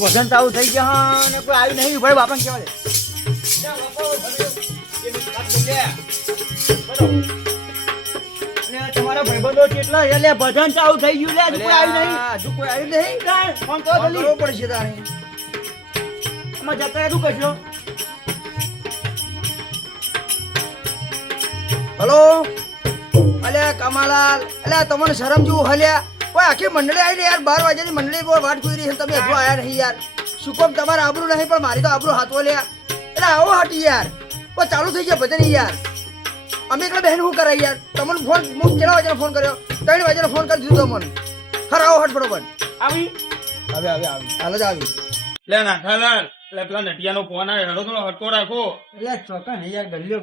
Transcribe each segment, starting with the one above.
ભજન ચાલુ થઈ ગયા હા ને કોઈ આવ્યું નહીં ભાઈ બાપા કેવા તમારા ભાઈબંધો કેટલા એટલે ભજન ચાલુ થઈ ગયું લે કોઈ આવ્યું નહીં હજુ કોઈ આવ્યું નહીં ફોન તો કરવો પડશે તારે આમાં જતા શું કરશો હલો અલ્યા કમાલાલ અલ્યા તમને શરમ જેવું હલ્યા કોઈ આખી મંડળી આવી ને યાર 12 વાગ્યાની મંડળી બહુ વાટ જોઈ રહી છે તમે હજુ આયા નહીં યાર શું કોમ તમારે આબરૂ નહીં પણ મારી તો આબરૂ હાથવો લ્યા એટલે આવો હાટી યાર પણ ચાલુ થઈ ગયા ભજન યાર અમે એકલા બહેન શું કરાય યાર તમને ફોન હું કેટલા વાગ્યાનો ફોન કર્યો 3 વાગ્યાનો ફોન કરી દીધો તમને ખરા આવો હટ બરોબર આવી હાલ જ આવી લે ના ખાલાલ લે પેલા નટિયાનો ફોન આવે હેડો થોડો હટકો રાખો એટલે ચોકા નહીં યાર ગલ્યો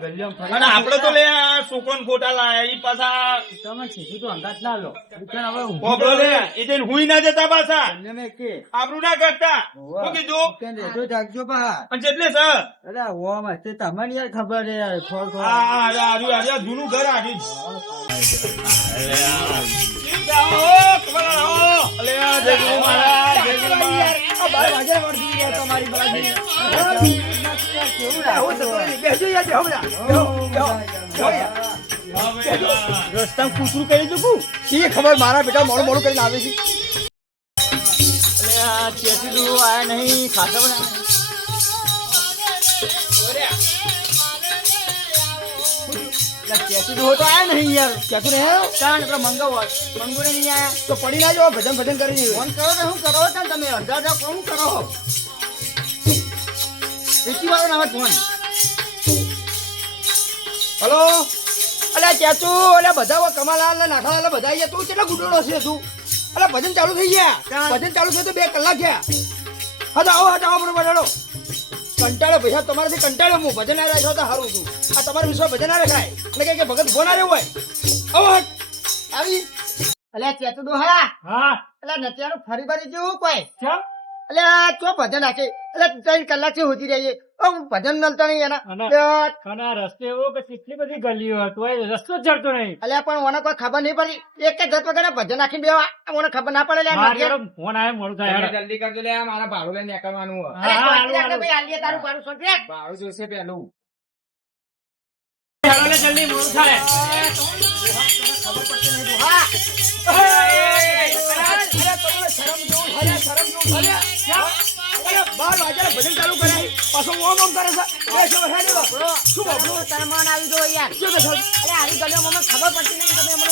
અને આપણે તો લે આ સુકોન ખોટા લાયા ઈ પાછા તમે સીધું તો અંદાજ ના લો દુકાન હવે ઓબળો લે એ દિન હુઈ ના જતા પાછા તમે કે આબરૂ ના કરતા શું કીધું કેમ રેજો જાગજો બહાર અને જેટલે સર અરે ઓ મસ્ત તમને યાર ખબર છે યાર થોડ આ જૂનું ઘર આવી રસ્તા કૂતરું કરી દઉં શી ખબર મારા બેટા મોડું મોડું કરીને આવે છે એટલે આ ચેતી આયા નહીં ખાતા પણ ચેતી તો આયા નહીં યાર ક્યાંથી નહીં ચાણ પેલા મંગાવો મંગુ નહીં આયા તો પડી ના જાઓ ભજન ભજન કરી ફોન કરો તો શું કરો છો તમે અડધા કોણ કરો એકી વાર ના ફોન હલો અલ્યા ચાચુ અલ્યા બધા કમાલાલ ને નાખાલાલ બધા આવી ગયા તું કેટલા ગુડોડો છે તું અલ્યા ભજન ચાલુ થઈ ગયા ભજન ચાલુ થયું તો 2 કલાક થયા હટાવો બરોબર હેડો કંટાળો પૈસા તમારાથી કંટાળ્યો હું ભજન ના રાખ્યો તો સારું છું આ તમારો વિશ્વાસ ભજન ના રખાય એટલે કે ભગત ઉભો ના રહ્યો હોય આવો હટ આવી અલ્યા ચેતુ દોહા હા અલ્યા નતિયાનું ફરી ફરી જેવું કોઈ કેમ અલ્યા ચો ભજન નાખે એટલે 3 કલાક થી હોતી રહીએ ભજન મળતો નહીં એના અને રસ્તે એવો કે કેટલી બધી ગલીઓ હતો રસ્તો જ જડતો નહીં અલ્યા પણ મને કોઈ ખબર નહીં પડી એક જ જત વગર ભજન નાખીને બેવા મને ખબર ના પડે ફોન આવે મોડું થાય જલ્દી કરજો લે મારા ભાડું લઈને નીકળવાનું તારું ભાડું સોંપી ભાડું જોશે પેલું જલ્દી મોડું થાય ભજન ચાલુ કરાય પાછો ઓમ કરે શું બાબરો તારા મન આવી દો યાર શું બેઠો અરે આવી ગયો મને ખબર પડતી નહીં તમે મને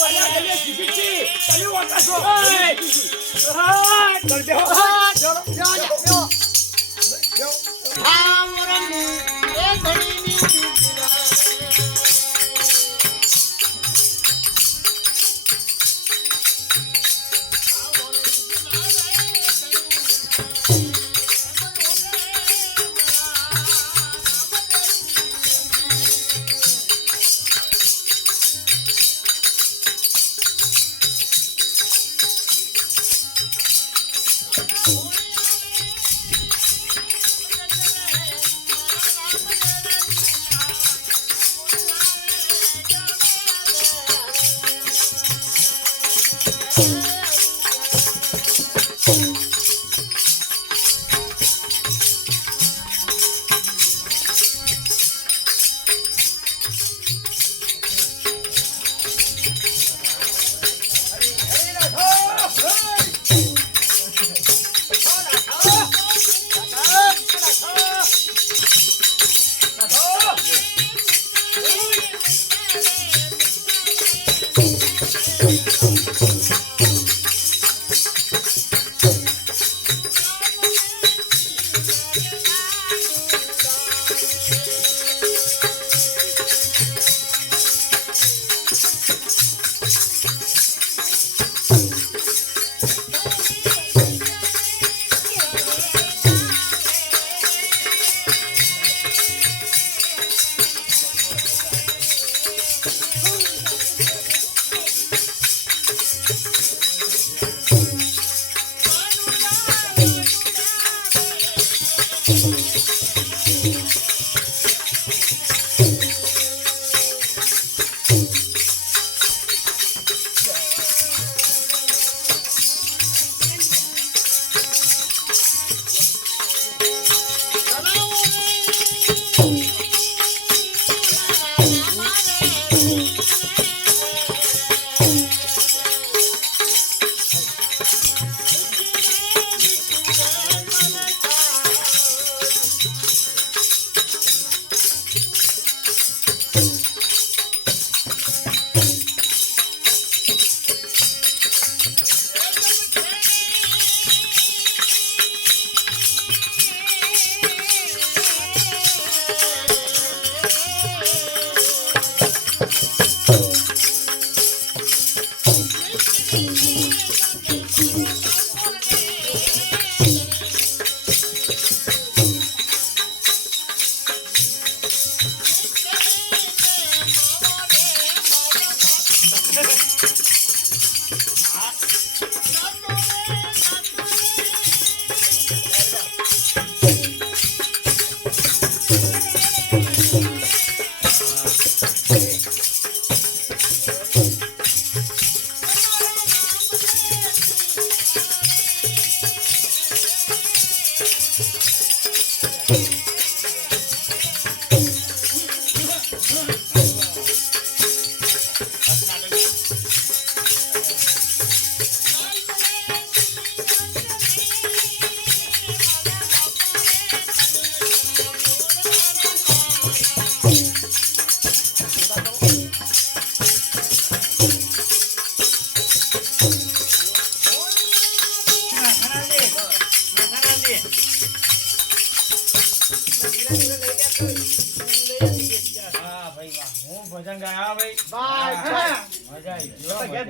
હા ભાઈ વાહ હું ભજન ગાયા ભાઈ મજા આવી ગઈ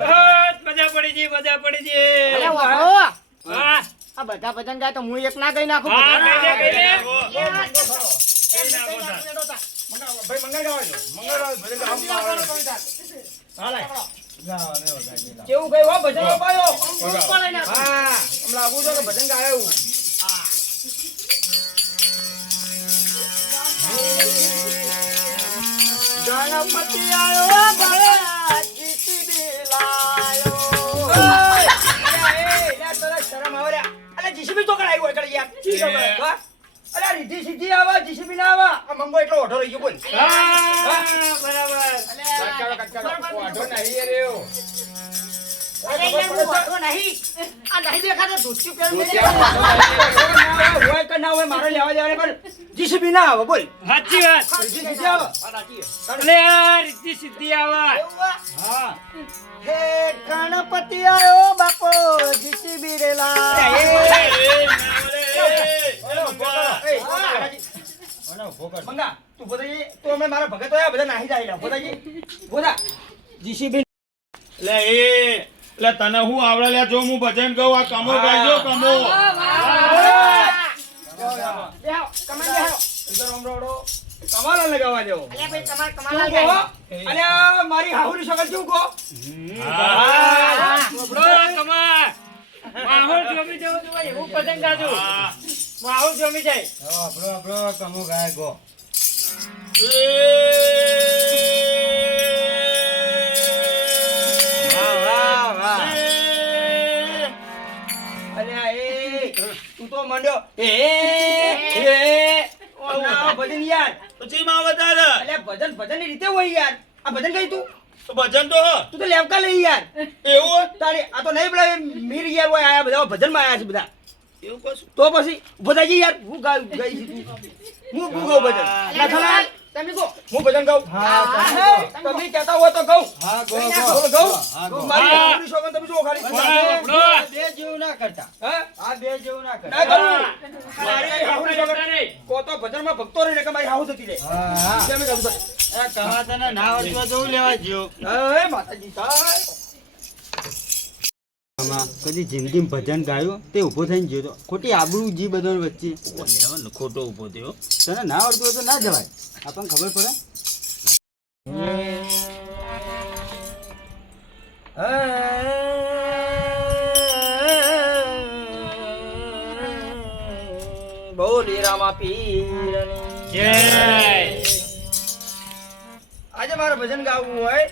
મજા પડી ગઈ મજા પડી ગઈ અરે વાહ વાહ આ બધા ભજન ગાય તો હું એક ના ગઈ નાખું હા બધા. કઈ દે ભાઈ મંગળ ગાવા દો મંગળ ભજન ગાવા હાલે ગાવા ને વગાડી લા કેવું ગયું હો ભજન અપાયો ઉપર લઈ નાખું. હા એમ લાગુ છે કે ભજન ગાયું ગણપતિ આયો બાળા જીસીબી લાયો. શરમ આવે રે અલે જીસીબી તો કરાયું હોય કર યાર જી તો કરે હા અલે રીધી સીધી આવા જીસીબી ના આવા આ મંગો એટલો ઓઢો રહી ગયો બોલ બરાબર કટકાળો ઓઢો નહીં રહ્યો. અરે એ હું વાંધો નહીં. આ નહીં દેખાતો ધોતી પહેરીને હોય કે ના હોય મારે લેવા દેવાને પણ જીસીબી ના આવે બોલ સાચી વાત રીધી સીધી આવે એટલે આ રીતિ સિદ્ધિ આવા હા હે ગણપતિ આયો બાપો જીસીબી રે મંગા તું બોલાજી તું અમે મારા ભગત હોય બધા નાહી જાય બોલાજી બોલા જીસીબી એટલે તને હું આવડે લ્યા જો હું ભજન કહું આ કમો ગાઈજો કમો કમાલ લગાવવા દેવો અરે ભાઈ તમાર તું કમાલ કહો ગાય. અને આ મારી હાહુની શકલ શું કહો કમા માહોલ જમી જવો તો ભાઈ હું ભજન ગાજો માહોલ જમી જાય આપણો કમો ગાય ગો અલ્યા એ તું તો મંડ્યો ના ભજન યાર પછી માં વધારે અલ્યા ભજન ભજન ની રીતે હોય યાર આ ભજન કઈ તું તો ભજન તો હ તું તો લેવકા લઈ યાર એવું હોય? તારે આ તો નહીં પેલા મીર યાર હોય આયા બધા ભજન માં આયા છે બધા એવું કશું તો પછી ઉભો થઈ જા યાર હું ગઈ છું હું ગાઉં ભજન ના થલા તમે કહો. હું ભજન ગાઉં તમે કહેતા હોય તો ગાઉં ગાઉં મારી હાહુની સોગંદ તમે જુઓ ખાલી બે જેવું ના કરતા. હા આ બે જેવું ના ના કરતા. કરું મારી હાહુની સોગંદ કો તો ભજનમાં ભક્તો રહીને કે મારી હાહુ થતી રહે કેમ કહું તો આ કમા તને ના આવડતું હોય તો હું લેવા જ્યો. હે માતાજી સાહેબ કદી જિંદગીમાં ભજન ગાયો તે ઊભો થઈને ગયો તો ખોટી આબરૂ જી બધો વચ્ચે ખોટો ઉભો થયો તને ના આવડતું હોય તો ના જવાય આપણને ખબર પડે બોલી રામા પીરની જય આજે મારે ભજન ગાવું હોય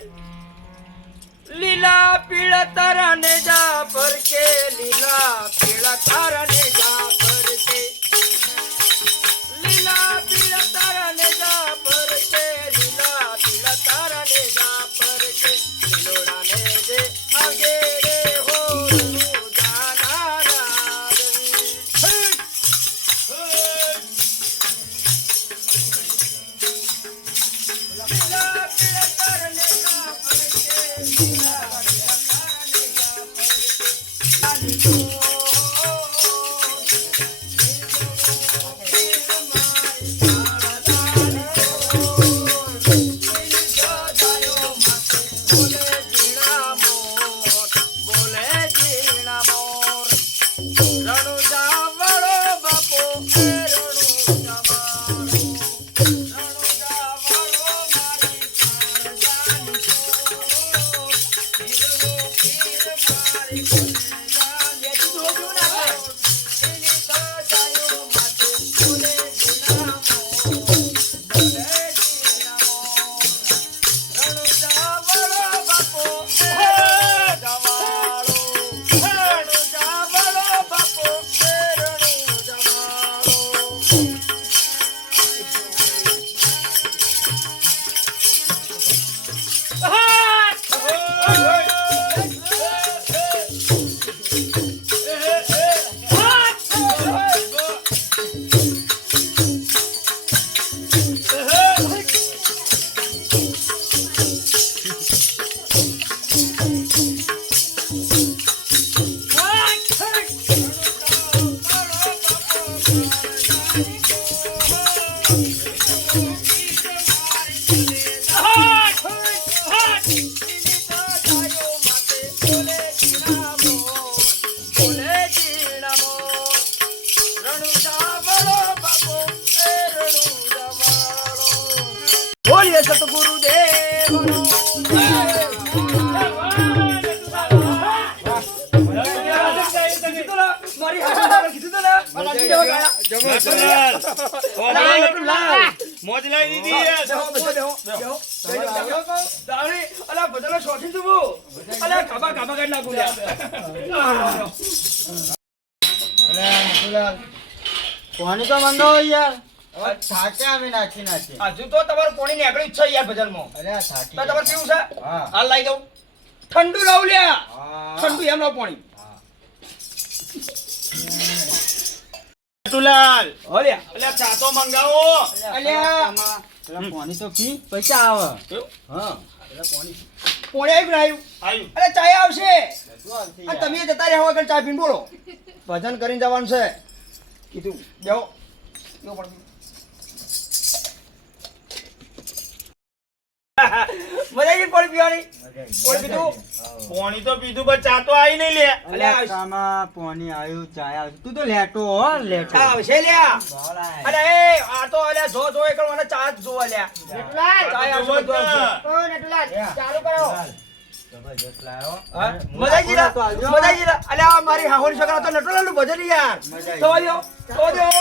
લીલા પીળા તારા ને જા પર કે લીલા પીળા તારા ને જા પર કે લીલા પીળા તારા ને જા પર કે લીલા પીળા તારા ને જા પર કે લીલોડા ને જે આગે રે હો જાના નટુલાલ. મોજ લાવી દીધી યાર. અલા બધાનો શોખીન છું હું. અલા કાબા કાઢી નાખું લ્યા. કોની તો મંગાવો યાર હવે થાકે અમે નાખી નાખી હજુ તો તમારું પોણી નીકળ્યું જ છે યાર બજારમાં. અરે આ થાકી તો તમારે પીવું છે? હા હાલ લાવી દઉં. ઠંડુ લાવું લ્યા. હા. ઠંડુ એમ લાવ પોણી. નટુલાલ. હો લ્યા. અલ્યા ચા તો મંગાવો. અલ્યા. પેલા પાણી તો પી પૈસા આવે એવું? હા પોણી આવ્યું ને આવ્યું? આવ્યું. અરે ચાય આવશે. શું આવશે અને યાર? તમે જતા રહ્યા વગર ચા પીને બોલો. ભજન કરીને જવાનું છે. કીધું જાઓ. કેવું પડે? મજા આવી પાણી પીવાની? કોઈ પીધું? પાણી તો પીધું પણ ચા તો આવી નહીં લે. અલ્યા કામાં પાણી આવ્યું ચાય આવ્યું તું તો લેટો હો લેટો ચા આવશે લ્યા. બોલાય. અરે એ આ તો અલ્યા જો જો એકલો મને ચા જ જોવા લ્યા. ચાય આવશે, બધું આવશે. ચાલુ કરો. જબરજસ્ત લાયો હા? મજા આવી ગઈ ને? તો આવજો. મજા આવી ગઈ ને? અલ્યા મારી હાહોરી છોકરા તો નટુલાલનું ભજન યાર. મજા આવી. તો આવ્યો, તો આવ્યો.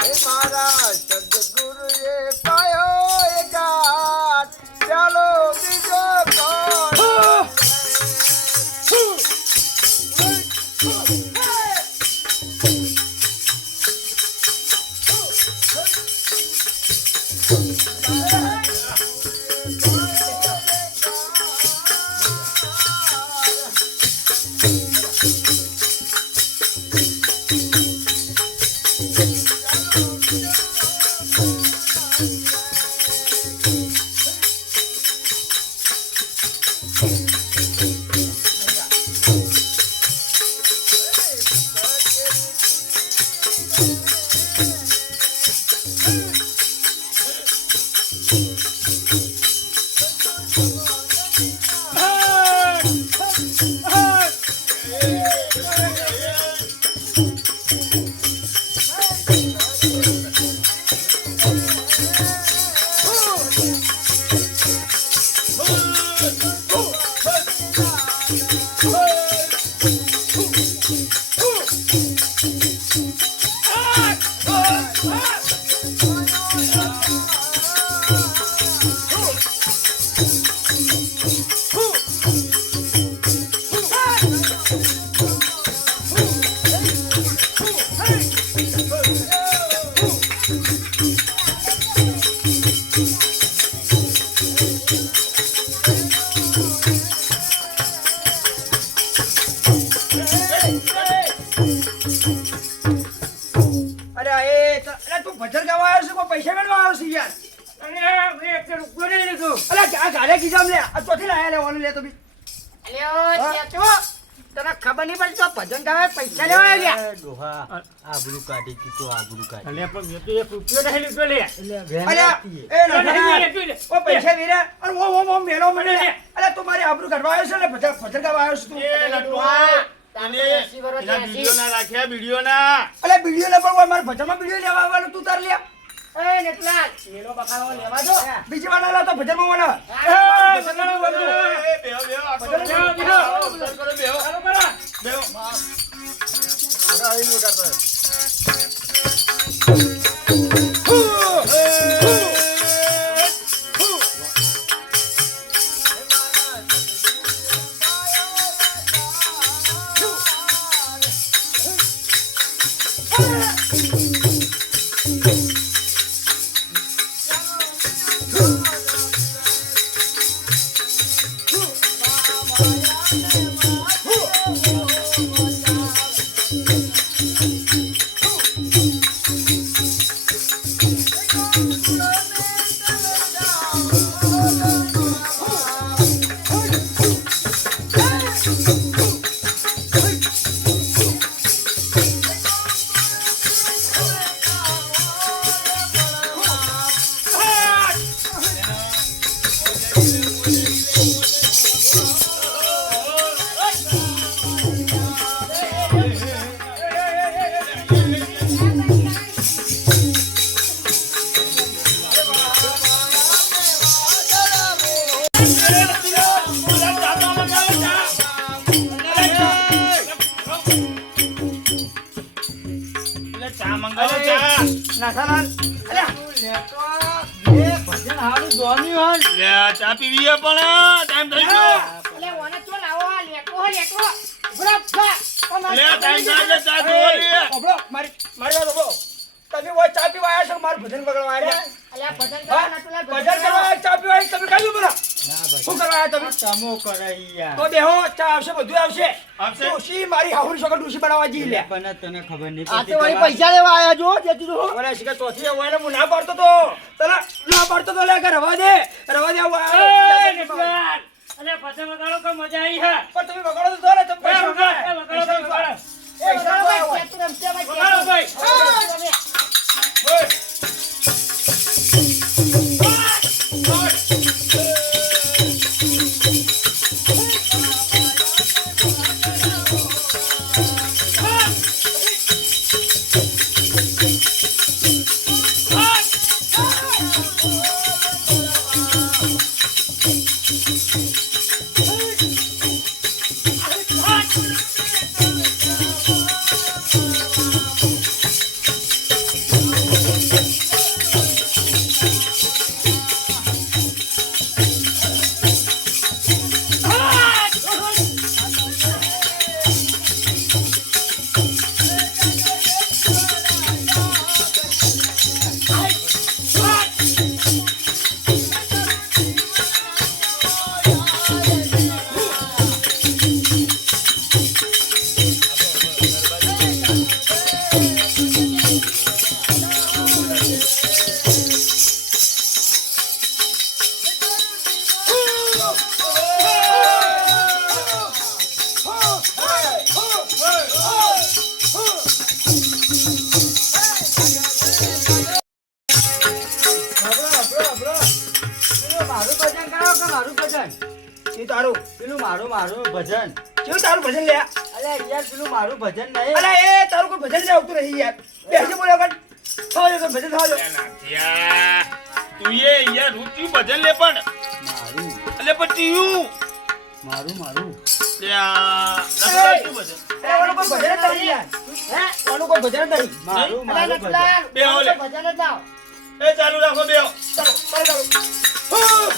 હે મારા સદગુરુએ પાયો એ ઘાટ, ચાલો બીજો કોણ? ભજન ગાવા આવ્યો છે કોઈ પૈસા મેળવા આવ્યો છે યાર? અરે મેં એક રૂપિયો નહીં લીધો. અલા આ ગાડે કીધા લે આ ચોથી લાયા લેવાનું લે તો બી. તને ખબર નહીં પડી તો ભજન ગાવે પૈસા લેવા આવ્યા. એ ડોહા આબરૂ કાઢી તી તો આબરૂ કાઢી અલ્યા પણ મેં તો એક રૂપિયો નહીં લીધો લે. અલ્યા એ નટુલાલ, ઓ પૈસા વેરા અને ઓ મેલો મને અલ્યા તું મારી આબરૂ કાઢવા આવ્યો છે ને ભજન ગાવા આવ્યો છે તું? એ નટુઆ. એના વિડીયો ના રાખ્યા વિડીયો ના. અલ્યા વિડિયો ને પણ મારા ભજનમાં વિડિયો લેવા આવવાનું તું તાર લ્યા. એ નટલાલ મેલો બકાલો લેવા દો. બીજી વાર ના તો ભજનમાં મને એ બેહો બેહો આખો બેહો, બેહો. ભજન કરો બેહો. ચાલુ કરો. બેહો. જોની હન લે ચા પીવી પણ ટાઈમ થઈ ગયો એટલે ઓને તો લાવો આ લેટો ઉભરા થા લે ટાઈમ થઈ ગયો ચા જોવો લે ઓબળો મારી વાત ઓબળો તમે ઓય ચા પીવા આયા છો મારું ભજન બગડવા આયા અલ્યા ભજન કરવા નટુલા ભજન કરવા આયા, ચા પીવા આયા, તમે કાઢું બોલો શું કરવા આયા તમે તમો કરાઈ યાર તો બેહો ચા આવશે બધું આવશે આવશે? ડોશી મારી હાહુરી છોકર ડોશી બનાવવા જી લે પણ તને ખબર નહીં આ પડતી તો વળી તમારે. પૈસા લેવા આયા જો જેતી તો ઓલા શિખર ચોથી હોય ને હું ના પાડતો તો તને ના પાડતો તો લે કે રવા દે આવું એ આ- નટુલાલ, અલે ભજન વગાડો કે મજા આવી હે પણ તમે વગાડો તો ને તમે એ પૈસા વગાડો, વગાડો. વગાડો. પૈસા વગાડો વગાડો. ભાઈ તું રમશે ભાઈ વગાડો ભાઈ. તમે મારું ભજન કરો કે મારું ભજન ઈ તારું પેલું મારું ભજન કેવું તારું ભજન લે અલે યાર પેલું મારું ભજન નહીં અલા એ તારું કોઈ ભજન લે આવતું નહીં યાર બેસી બોલ્યો કર થવા દે તો ભજન થવા દે લે નાથિયા તું એ યાર રૂચી ભજન લે પણ મારું એટલે પણ ટીયું મારું લે આ નટુલાલ શું ભજન એ ઓનું કોઈ ભજન જ નહીં યાર હે ઓનું કોઈ ભજન જ નહીં મારું અલ્યા ભજન નટુલાલ બે ઓલે. ભજન જ જાઓ એ ચાલુ રાખો બેઓ ચાલો ચાલો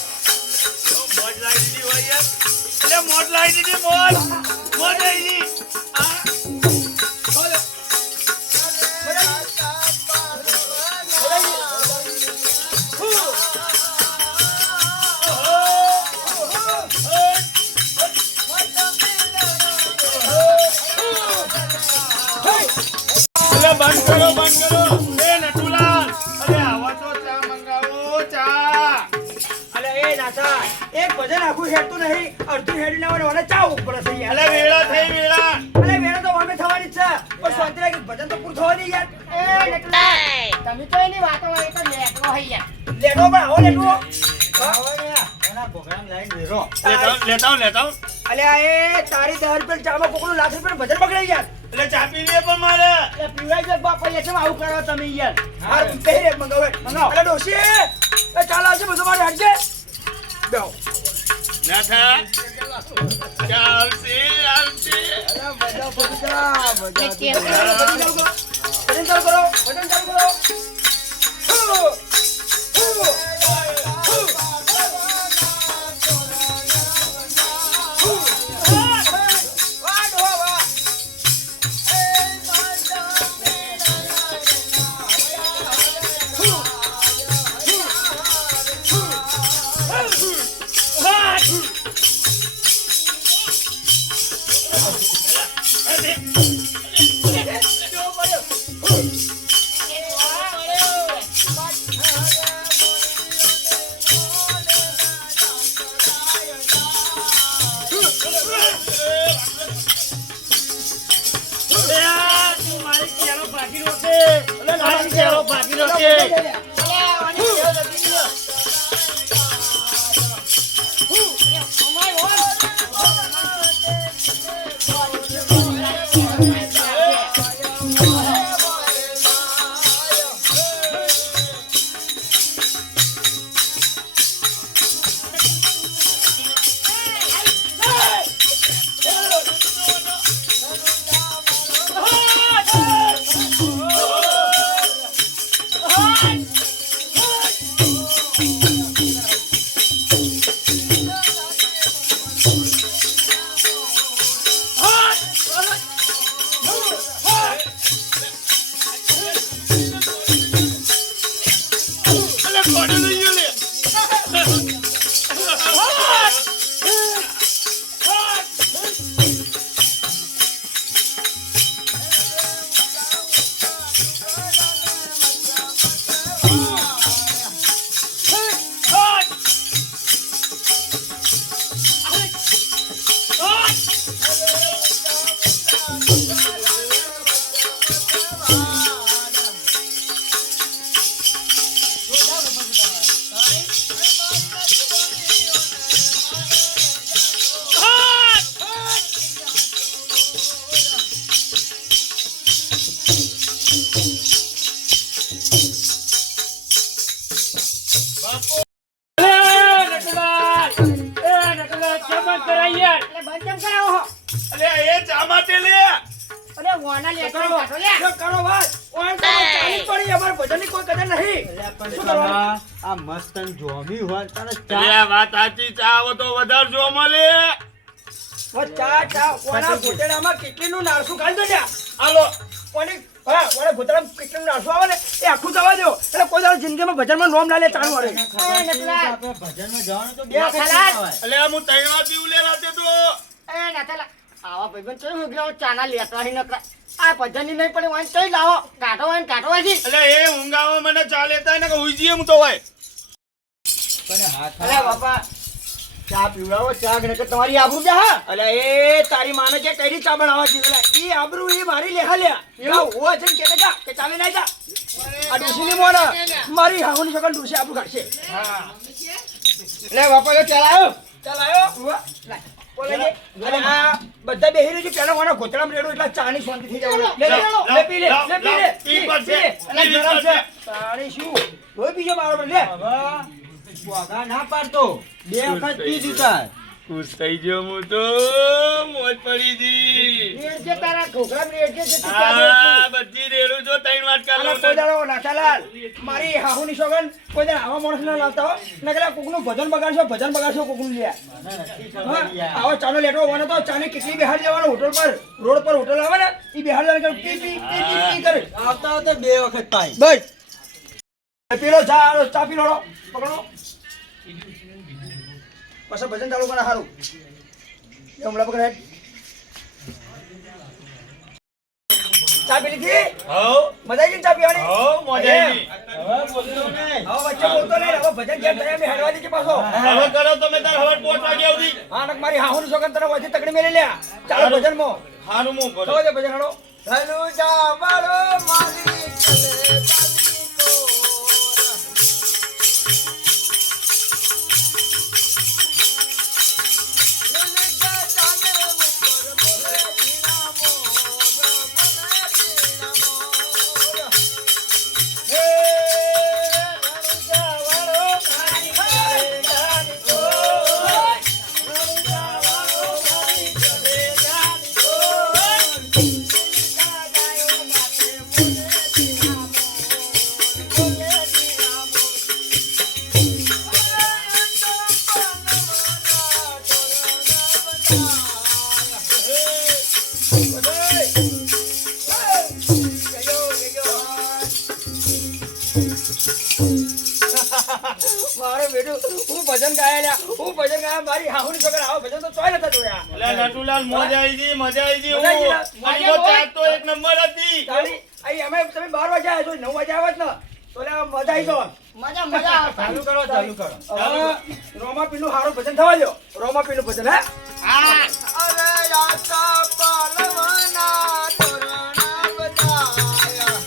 મોજ લાવી દીધી હોય યાર એટલે મોજ લાવી દીધી મોજ લાવી દીધી અલે બંધ કરો એ નટુલાલ અરે આવા તો ચા મંગાવો ચા અલે એ નાથા એક ભજન આખું હેડતું નહીં અડધું હેડી લેવાનું અને ચા ઉપર છે યાર અલે વેળા થઈ વેળા અલે વેણો તો અમે થવાની જ છે પણ શાંતિ રાખી ભજન તો પૂરું થવા દે યાર એ નટુલાલ તમે તો એની વાતો હોય તો લેટો હોય યાર લેટો પણ આવો લેટો એના પ્રોગ્રામ લાઈન વેરો લેતા આવો. અલે આ એ તારી 10 રૂપિયા ચામાં કોકનું લાખ રૂપિયા ભજન પકડે યાર એટલે ચા પી લે પણ મારે એટલે પીવાય છે બાપા એ છે આવું કરો તમે યાર હાર પહેરે મંગાવે મંગાવ અલે ડોશી એ ચાલ આવશે બધું મારે હટજે બેહો નાથા ચા આવશે ભજન ચાલુ કરો ભજન ચાલુ કરો વાહ ડોહા વાહ ચહેરો ભાગી રહ્યો છે. અલે કોને લઈ ગયો લે? અલે એ ચા માટે લે. જો કરો વાત ઓય તો ચાલી પડી અમાર ભજનની કોઈ કદર નહીં અલ્યા પણ તમા આ મસ્ત અને જોમી હોય તને અલે ચા આ વાત સાચી, ચા આવો તો વધારે જો મળે. ચા કોના ગોટેડામાં કેટલીનું નારસું ખાઈ દો લ્યા હાલો કોની હા ઓને ગોટેડામાં કેટલીનું નારસું આવે ને એ આખું દવા દો એટલે કોઈ દાડો જિંદગીમાં ભજનમાં નોમ ના લે ચાલુ વાળે આપણે ભજનમાં જવાનું તો બે બે વખત ખલાસ. જવાય. અલે આ હું તૈણવા પીવું લે રાતે તો. આવા ભાઈબંધ ચો હું ચાના લેતા નહીં નકરા આ ભજનની નહીં પડે વાંચ ચઈ લાવો કાઢો વાંચી અલે એ ઊંઘાવો મને ચા લેતા ને કે હુઈ જઈએ હું તો હોય. પણ હાથ અલે બાપા ચા પીવડાવો ચા નકર તમારી આબરૂ જા હા અલે એ તારી માને કે કઈની ચા બનાવવા જીવલા ઈ આબરૂ ઈ મારી લેખા લ્યા એવા હોવા છે કે જા કે ચાલે ના જા આ ડુસીની મોરા મારી હાહુની સગન ડુસી આબરૂ કાઢશે હા લે બાપા જો ચાલ આયો બોલે અરે આ બધા બેહી રહ્યું છે પેલા મને ગોતરામ રેડો એટલે ચાની શાંતિ થઈ જવાનું લે પી લે પી પડશે. અલે ગરમ છે ચાની શું કોઈ બીજો મારો લે હવે બોગા ના પાડતો બે વખત પી દીધા. ખુશ થઈ ગયો હું તો. મોજ પડી જી. રેડજે તારા ઘોઘરા રેડજે જે તું આ બધી રેડું જો ત્રણ વાત કર અલે લઉં કોઈ તો. દાડો નાચાલાલ મારી હાહુની સોગન કોઈ દાડો આવા માણસ ના લાવતા હો નકરા કોકનું ભજન બગાડશો કોકનું લ્યા નથી ખબર યાર. આવો ચાનો લેટો વાનો તો ચાને કેટલી બેહાર જવાનો હોટલ પર રોડ પર હોટલ આવે ને ઈ બેહાર જવાનું પી કરે આવતા આવતા બે વખત પાઈ. બસ પીલો ચા પી લો પકડો પછી ભજન ચાલુ કરે સારું હમણાં પકડે ચા પી લીધી હઉ મજા આવી ગઈ ચા પીવાની હઉ મજા આવી. હવે બોલતો નહીં. હવે વચ્ચે બોલતો નહીં હવે ભજન જેમ થયા મેં હેડવા દીધી પાછો હવે કરો તમે તાર હવે 5 વાગ્યા સુધી. હા નક મારી હાહુની સોગન તને વચ્ચે તકડી મેલી લ્યા ચાલો ભજનમાં હારું હું કરું. તો ભજન હાલો હલો જા મારો માલી ચલે ચાલી કો મારે બેટું હું ભજન ગાયા મારી હાહુની છોકરા આવો ભજન તો ચોય નતા જોયા અલે નટુલાલ મજા આવી ગઈ મજા આવી ગઈ? આમનો ચા તો એક નંબર હતી. તાળી અહીં અમે તમે 12 વાગે આવ્યા છો 9 વાગે આવત ને તો લે મજા આવી ગયો મજા આવે ચાલુ કરો. રોમાપીનું હારું ભજન થવા દો રોમાપીનું ભજન હે હા અરે આતા પાલવના તોરણા બજાયા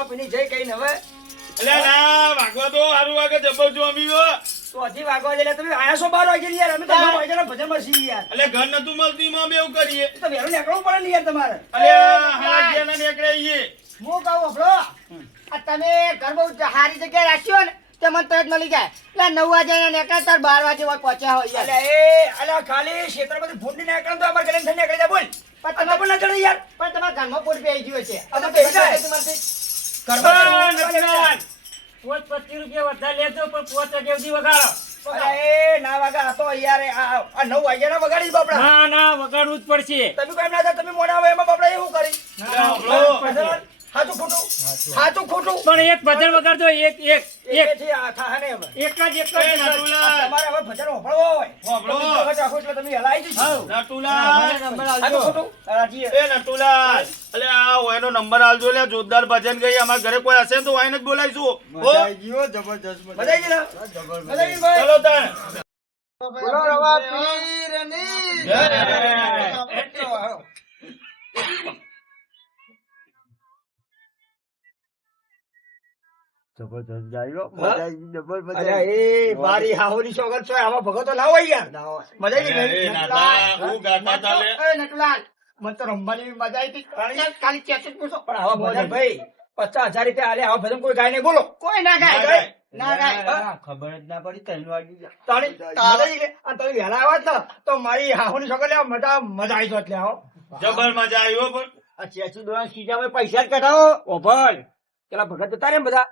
રોમાપીની જય કહીને હવે એટલે ના વાગવા તો સારું વાગે જબર જો અમીઓ તો હજી વાગવા દે તમે આયા છો 12 વાગે યાર અમે તો 9 વાગ્યાના ભજનમાં છીએ યાર એટલે ઘર નતું મળતું એમાં અમે એવું કરીએ તો વહેલું નીકળવું પડે ને યાર તમારે અલે હાલા ગયા નીકળે ઈએ હું કહું આપણો આ તમે ઘર બહુ સારી જગ્યાએ રાખ્યો ને તે મને તરત મળી જાય એટલે 9 વાગે નીકળતા 12 વાગે હોય પહોંચ્યા હોય યાર અલા ખાલી ક્ષેત્રમાંથી ફૂંડી નીકળે તો અમારે ગલે નીકળી જાય બોલ પણ તમે પણ ના ચડે યાર પણ તમારા ઘરમાં પોટ બેસી ગયો છે અમે બેસી જાય. નટુલાલ, 25 રૂપિયા વધારે લેજો પણ 5 વાગ્યા સુધી વગાડો. અરે ના વાગા આ તો યાર આ 9 વાગ્યાના વગાડી બાપડા ના ના વગાડવું જ પડશે. તમે કોઈ ના તમે મોડા આવે એમાં બાપડા એવું કરી સાચું ખોટું પણ એક ભજન વગાડજો એક એક એક એથી આ થા ને હવે એક જ નટુલાલ તમારે હવે ભજન હોભળવો હોય હોભળો. તો બીજો વખત આખો એટલે તમે હલાઈ જશો નટુલાલ સાચું ખોટું રાજીએ એ નટુલાલ અલે આ ઓયનો નંબર આલજો લે જોરદાર ભજન ગઈ અમાર ઘરે કોઈ હશે ને તો ઓયને જ બોલાઈશું મજા આવી ગયો જબરજસ્ત મજા બધાઈ ગઈ ને બધાઈ ગઈ ભાઈ ચલો તાણ બોલો રવા પીરની જય. જબરજસ્ત ગાયો મજા આવી ગઈ જબર મજા અરે આવી એ મારી હાહુની સોગંદ છો આમાં ભગતો લાવો યાર મજા આવી ગઈ એ નાતા હું ગાતા ચાલે એ નટુલાલ મને તો રમવાની મજા આવી હતી ખાલી ચેટ પૂછો પણ આવા ભજન ભાઈ 50,000 રૂપિયા આલે આવા ભજન કોઈ ગાય નહીં બોલો કોઈ ના ના ગાય ગાય. ના ગાય હા, ખબર જ ના પડી 3 વાગી ગયા તાળી તાળી અને તમે વહેલા આવ્યા તો મારી હાહુની સોગંદ લેવા મજા આવી જોત લે આવો જબર મજા આવી હો પણ આ ચેચુ દોડા સીધા પૈસા જ કઢાવો ઓભળ પેલા ભગત જતા રે ને બધા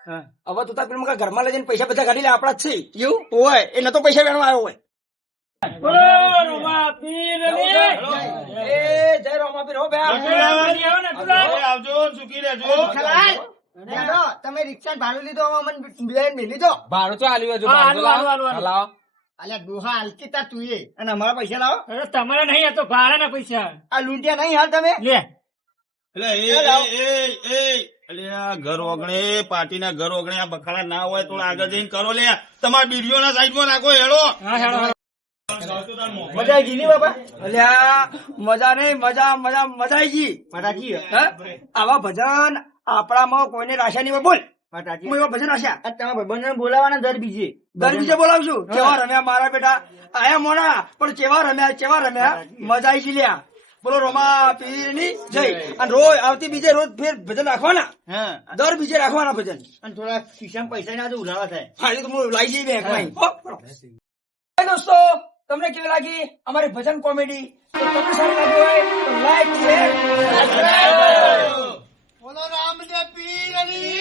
હવે તો તાર પેલા ઘરમાં લઈ જઈને પૈસા બધા કાઢી લે આપડા જ છે એવું હોય એ નતો પૈસા વેણવા આવ્યો હોય બોલો રમા પીરની. એ જય રોમાપીર હો બે નટુલાલ, જલ્દી આવો નટુલાલ. હવે આવજો સુખી રહેજો ખલાલ હેડો, તમે રિક્ષા ભાડું લીધો હવે મને બેન મેલી દો ભાડું તો આલ્યું હજુ હા, ભાડું હાલો, હાલો, લાવો. હાલો. લાવો. અલ્યા ડોહા હલકી તા તું એ અને અમારા પૈસા લાવો અરે તમારા નહીં આ તો ભાડાના પૈસા આ લૂંટિયા નહીં હાલ તમે લે. એટલે અલે આ ઘર ઓગણે પાર્ટીના ઘર ઓગણે આ બખાડા ના હોય તો આગળ જઈને કરો લે તમારા બીડીઓના સાઈડમાં નાખો હેડો હા હેડો હેડો. મજા આવી ગઈ ની બાબા અલ્યા મજા નહીં મજા આવી ગઈ માતાજી આવા ભજન આપણામાં કોઈને રાશા નહીં હોય બોલ હું એવા ભજન રાશા તમારા ભાઈબંધોને બોલાવાના દર બીજે દર બીજે બોલાવશું કેવા રમ્યા મારા બેટા આયા મોણા પણ કેવા રમ્યા મજા આવી ગઈ લ્યા બોલો રોમા પીરની જય અને રોજ આવતી બીજે રોજ ફેર ભજન રાખવાના દર બીજે રાખવાના ભજન અને થોડા ખિસ્સામાં પૈસા ના તો ઉલાવા થાય ફાયદો તો હું લાવી જઈ બેંકમાં દોસ્તો તમને કેવી લાગી અમારી ભજન કોમેડી તો તમને સારી લાગી હોય તો લાઈક શેર સબસ્ક્રાઇબ કરો. બોલો રામદેવ પીરની